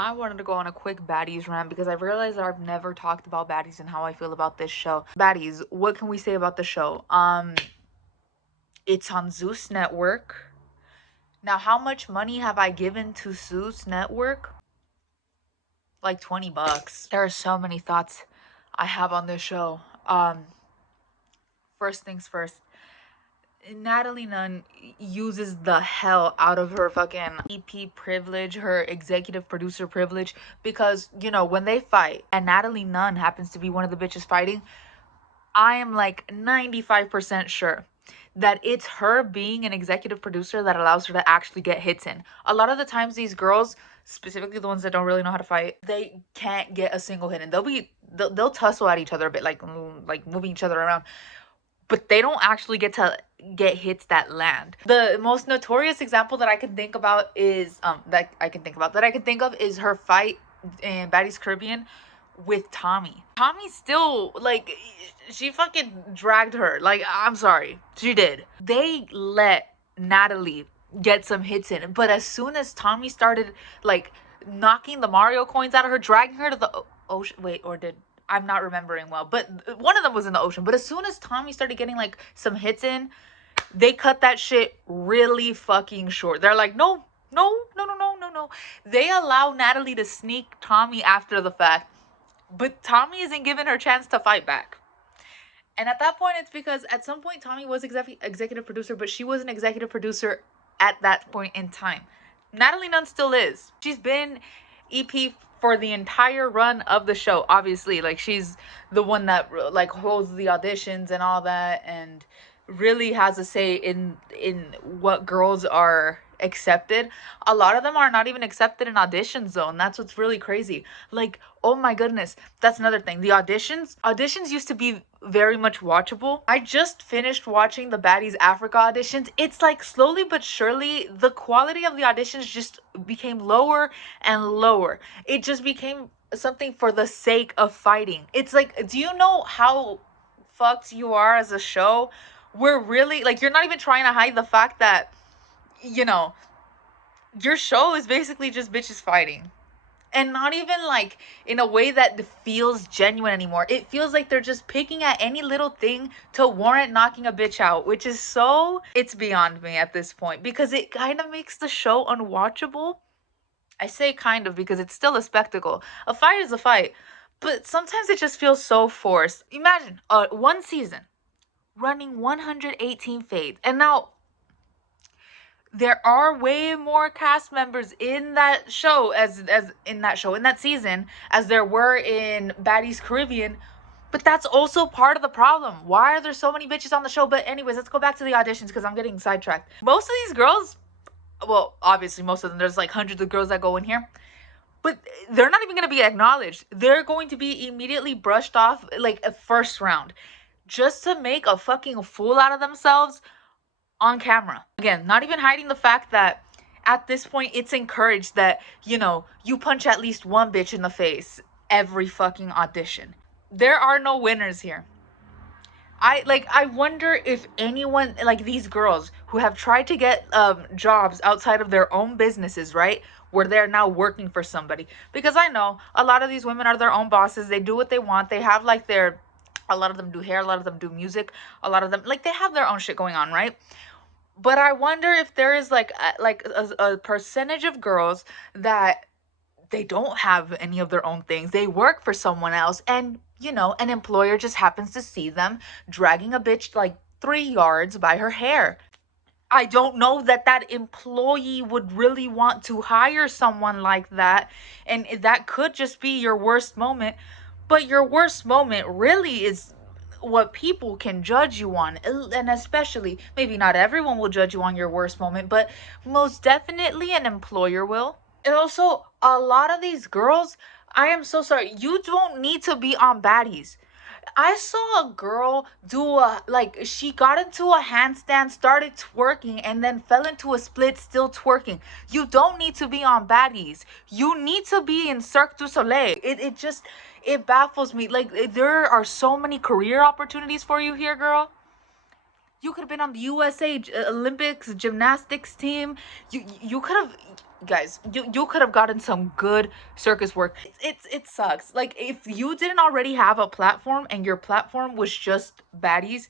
I wanted to go on a quick baddies rant because I've realized that I've never talked about baddies and how I feel about this show. Baddies, what can we say about the show? It's on Zeus Network. Now, how much money have I given to Zeus Network? Like $20. There are so many thoughts I have on this show. First things first. Natalie Nunn uses the hell out of her fucking EP privilege, her executive producer privilege, because, when they fight and Natalie Nunn happens to be one of the bitches fighting, I am like 95% sure that it's her being an executive producer that allows her to actually get hits in. A lot of the times these girls, specifically the ones that don't really know how to fight, they can't get a single hit in. They'll tussle at each other a bit, like moving each other around, but they don't actually get to get hits that land. The most notorious example that I can think about is that I can think of is her fight in Baddies Caribbean with Tommy. Tommy still, like, she fucking dragged her. Like, I'm sorry, she did. They let Natalie get some hits in, but as soon as Tommy started like knocking the Mario coins out of her, dragging her to the ocean, wait, or did I'm not remembering well, but one of them was in the ocean. But as soon as Tommy started getting like some hits in, they cut that shit really fucking short. They're like, no, no, no, no, no, no, no. They allow Natalie to sneak Tommy after the fact, but Tommy isn't giving her a chance to fight back. And at that point, it's because at some point Tommy was executive producer, but she was an executive producer at that point in time. Natalie Nunn still is. She's been EP for the entire run of the show. Obviously, like, she's the one that like holds the auditions and all that, and really has a say in what girls are accepted. A lot of them are not even accepted in auditions though, and that's what's really crazy. Like, oh my goodness, that's another thing. The auditions used to be very much watchable. I just finished watching the Baddies Africa auditions. It's like slowly but surely the quality of the auditions just became lower and lower. It just became something for the sake of fighting. It's like, do you know how fucked you are as a show? We're really, like, you're not even trying to hide the fact that, your show is basically just bitches fighting. And not even like in a way that feels genuine anymore. It feels like they're just picking at any little thing to warrant knocking a bitch out, which is it's beyond me at this point, because it kind of makes the show unwatchable. I say kind of because it's still a spectacle. A fight is a fight, but sometimes it just feels so forced. Imagine one season running 118 fades, and now there are way more cast members in that show as in that season as there were in Baddies Caribbean, but that's also part of the problem. Why are there so many bitches on the show? But anyways, let's go back to the auditions because I'm getting sidetracked. Most of these girls, well, obviously most of them, there's like hundreds of girls that go in here, but they're not even going to be acknowledged. They're going to be immediately brushed off like a first round just to make a fucking fool out of themselves on camera. Again, not even hiding the fact that at this point it's encouraged that, you punch at least one bitch in the face every fucking audition. There are no winners here. I wonder if anyone, like these girls who have tried to get jobs outside of their own businesses, right? Where they're now working for somebody. Because I know a lot of these women are their own bosses. They do what they want. They have like a lot of them do hair, a lot of them do music, a lot of them, like, they have their own shit going on, right? But I wonder if there is like a percentage of girls that they don't have any of their own things. They work for someone else, and an employer just happens to see them dragging a bitch like 3 yards by her hair. I don't know that employee would really want to hire someone like that, and that could just be your worst moment. But your worst moment really is what people can judge you on, and especially, maybe not everyone will judge you on your worst moment, but most definitely an employer will. And also, a lot of these girls, I am so sorry, you don't need to be on Baddies. I saw a girl she got into a handstand, started twerking, and then fell into a split still twerking. You don't need to be on Baddies. You need to be in Cirque du Soleil. It baffles me. Like, there are so many career opportunities for you here, girl. You could have been on the USA Olympics gymnastics team. You could have, guys. You could have gotten some good circus work. It sucks. Like if you didn't already have a platform and your platform was just baddies,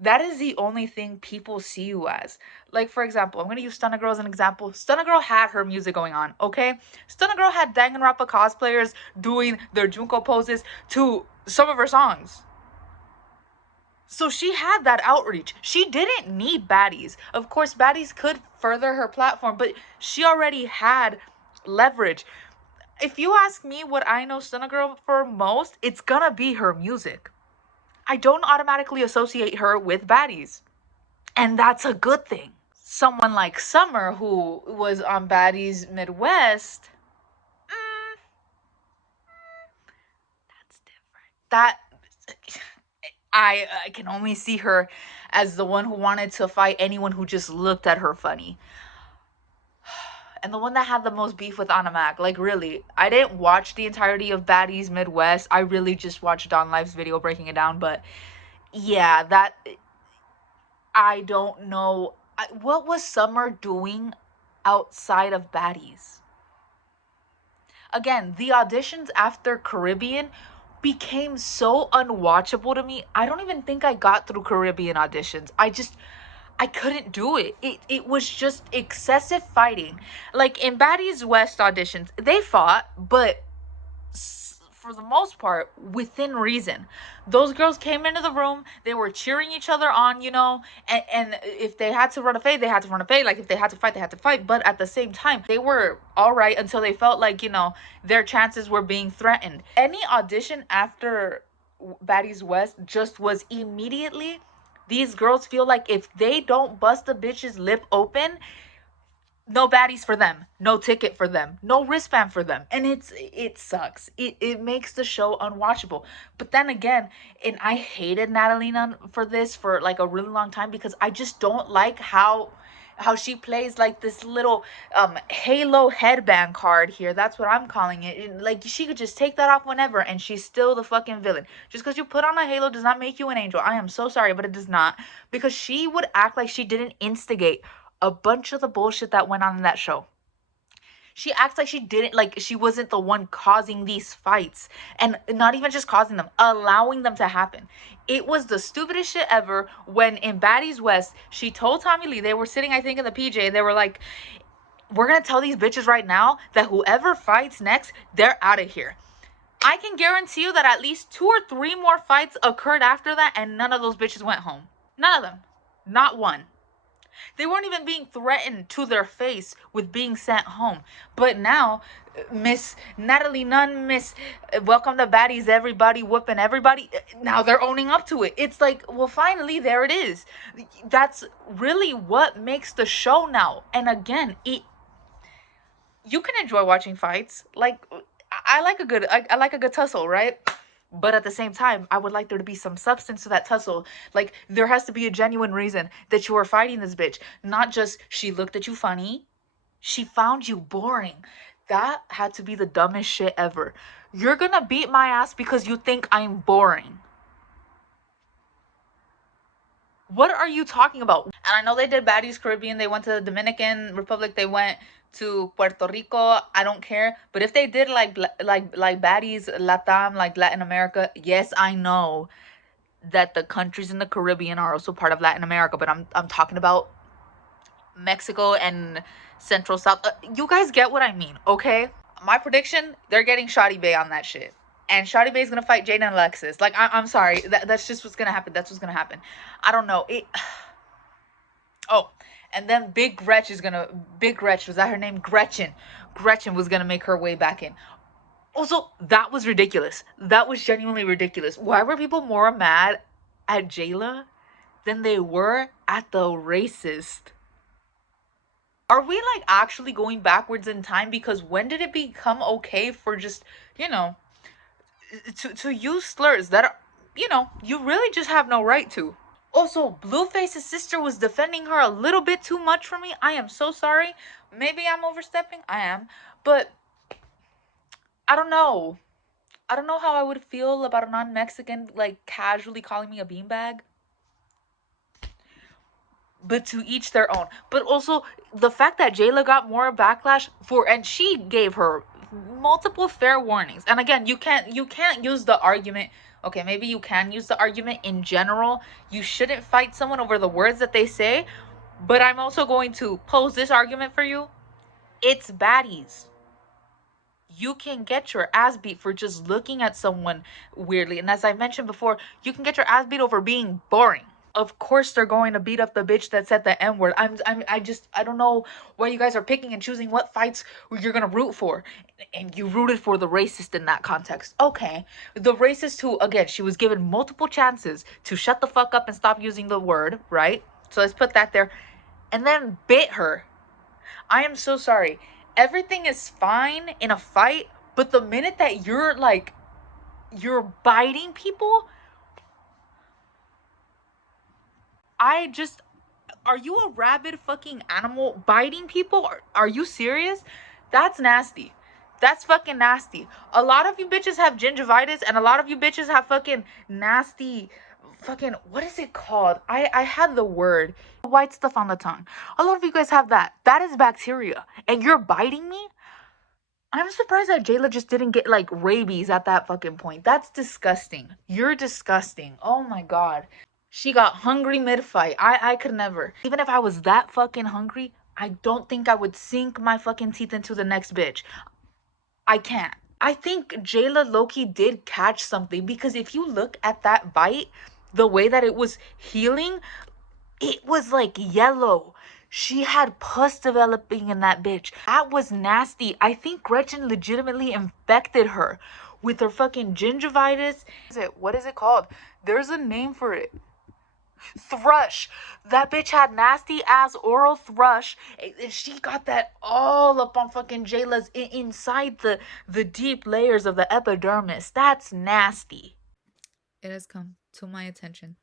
that is the only thing people see you as. Like for example, I'm gonna use Stunna Girl as an example. Stunna Girl had her music going on, okay? Stunna Girl had Danganronpa cosplayers doing their Junko poses to some of her songs. So she had that outreach. She didn't need baddies. Of course, baddies could further her platform, but she already had leverage. If you ask me what I know Stunna Girl for most, it's gonna be her music. I don't automatically associate her with baddies. And that's a good thing. Someone like Summer, who was on Baddies Midwest, mm, that's different. That I can only see her as the one who wanted to fight anyone who just looked at her funny. And the one that had the most beef with Anamac. Like really, I didn't watch the entirety of Baddies Midwest. I really just watched Don Life's video breaking it down. But yeah, that I don't know. What was Summer doing outside of Baddies? Again, the auditions after Caribbean became so unwatchable to me. I don't even think I got through Caribbean auditions. I couldn't do it. It was just excessive fighting. Like in Baddies West auditions, they fought, but for the most part within reason. Those girls came into the room, they were cheering each other on, and if they had to run a fade, they had to run a fade. Like if they had to fight, they had to fight. But at the same time, they were all right until they felt like, their chances were being threatened. Any audition after Baddies West just was immediately, these girls feel like if they don't bust a bitch's lip open, no baddies for them, no ticket for them, no wristband for them. And it sucks. It makes the show unwatchable. But then again, and I hated Natalie Nunn for this for like a really long time, because I just don't like how she plays like this little halo headband card here. That's what I'm calling it. And, like, she could just take that off whenever and she's still the fucking villain. Just because you put on a halo does not make you an angel. I am so sorry, but it does not. Because she would act like she didn't instigate a bunch of the bullshit that went on in that show. She acts like she didn't, like she wasn't the one causing these fights, and not even just causing them, allowing them to happen. It was the stupidest shit ever when in Baddies West, she told Tommy Lee, they were sitting, I think, in the PJ, they were like, we're gonna tell these bitches right now that whoever fights next, they're out of here. I can guarantee you that at least 2 or 3 more fights occurred after that, and none of those bitches went home. None of them. Not one. They weren't even being threatened to their face with being sent home. But now, Miss Natalie Nunn, Miss Welcome to Baddies, everybody whooping everybody, now they're owning up to it. It's like, well, finally, there it is. That's really what makes the show now. And again, you can enjoy watching fights. Like, I like I like a good tussle, right? But at the same time, I would like there to be some substance to that tussle. Like, there has to be a genuine reason that you are fighting this bitch. Not just, she looked at you funny. She found you boring. That had to be the dumbest shit ever. You're gonna beat my ass because you think I'm boring. What are you talking about? And I know they did Baddies Caribbean. They went to the Dominican Republic. They went to Puerto Rico. I don't care. But if they did like Baddies Latam, like Latin America, yes, I know that the countries in the Caribbean are also part of Latin America. But I'm talking about Mexico and Central South. You guys get what I mean, okay? My prediction: they're getting Shotty Bay on that shit. And Shotty Bay is gonna fight Jaden and Alexis. Like, I'm sorry. That's just what's gonna happen. That's what's gonna happen. I don't know. Oh, and then Big Gretch, was that her name? Gretchen was gonna make her way back in. Also, that was ridiculous. That was genuinely ridiculous. Why were people more mad at Jayla than they were at the racist? Are we like actually going backwards in time? Because when did it become okay for just, you know, to use slurs that are, you really just have no right to? Also, Blueface's sister was defending her a little bit too much for me. I am so sorry. Maybe I'm overstepping. I am. But I don't know. I don't know how I would feel about a non-Mexican like casually calling me a beanbag. but to each their own. But also the fact that Jayla got more backlash for, and she gave her multiple fair warnings. And again, you can't use the argument. Okay, maybe you can use the argument in general. You shouldn't fight someone over the words that they say. But I'm also going to pose this argument for you. It's baddies. You can get your ass beat for just looking at someone weirdly. And as I mentioned before, you can get your ass beat over being boring. Of course they're going to beat up the bitch that said the N word. I don't know why you guys are picking and choosing what fights you're gonna root for. And you rooted for the racist in that context. Okay. The racist who, again, she was given multiple chances to shut the fuck up and stop using the word, right? So let's put that there. And then bit her. I am so sorry. Everything is fine in a fight, but the minute that you're biting people, I just, are you a rabid fucking animal biting people? Are you serious? That's nasty. That's fucking nasty. A lot of you bitches have gingivitis, and a lot of you bitches have fucking nasty fucking, what is it called? I had the word. White stuff on the tongue. A lot of you guys have that. That is bacteria. And you're biting me? I'm surprised that Jayla just didn't get like rabies at that fucking point. That's disgusting. You're disgusting. Oh my god. She got hungry mid-fight. I could never. Even if I was that fucking hungry, I don't think I would sink my fucking teeth into the next bitch. I can't. I think Jayla Loki did catch something, because if you look at that bite, the way that it was healing, it was like yellow. She had pus developing in that bitch. That was nasty. I think Gretchen legitimately infected her with her fucking gingivitis. What is it called? There's a name for it. Thrush. That bitch had nasty ass oral thrush, and she got that all up on fucking Jayla's inside the deep layers of the epidermis. That's nasty. It has come to my attention.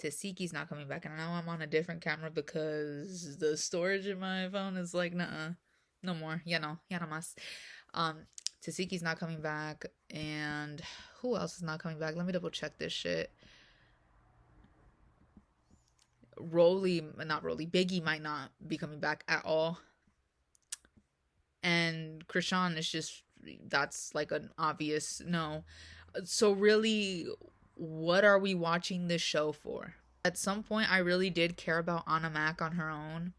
Tasiki's not coming back, and now I'm on a different camera because the storage in my phone is like, nah, no more. Ya no más. Tasiki's not coming back, and who else is not coming back? Let me double check this shit. Biggie might not be coming back at all. And Krishan is just, that's like an obvious no. So really, what are we watching this show for? At some point, I really did care about Anna Mac on her own.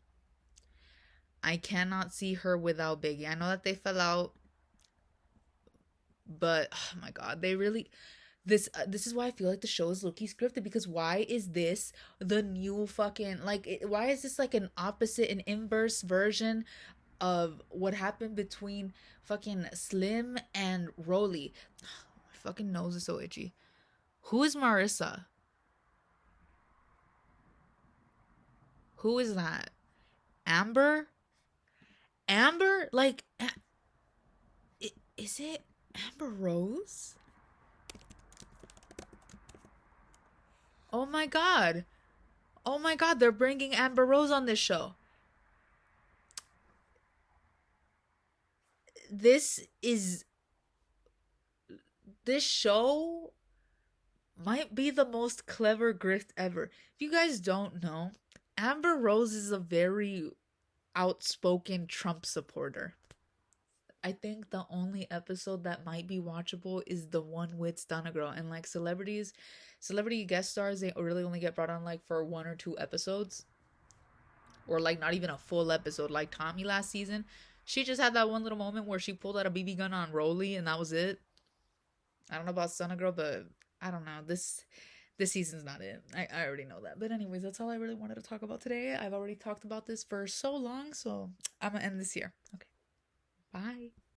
I cannot see her without Biggie. I know that they fell out, but oh my god, they really, this is why I feel like the show is low-key scripted, because why is this the new fucking, like, why is this like an opposite, an inverse version of what happened between fucking Slim and Rolly? My fucking nose is so itchy. Who is Marissa? Who is that? Amber? Like, is it Amber Rose? Oh my god. Oh my god, they're bringing Amber Rose on this show. This show might be the most clever grift ever. If you guys don't know, Amber Rose is a very outspoken Trump supporter. I think the only episode that might be watchable is the one with Stunna Girl, and like celebrity guest stars, they really only get brought on like for 1 or 2 episodes, or like not even a full episode. Like Tommy last season, she just had that one little moment where she pulled out a BB gun on Rolly, and that was it. I don't know about Stunna Girl, but I don't know, this season's not it. I already know that. But anyways, that's all I really wanted to talk about today. I've already talked about this for so long, so I'm gonna end this here. Okay, bye.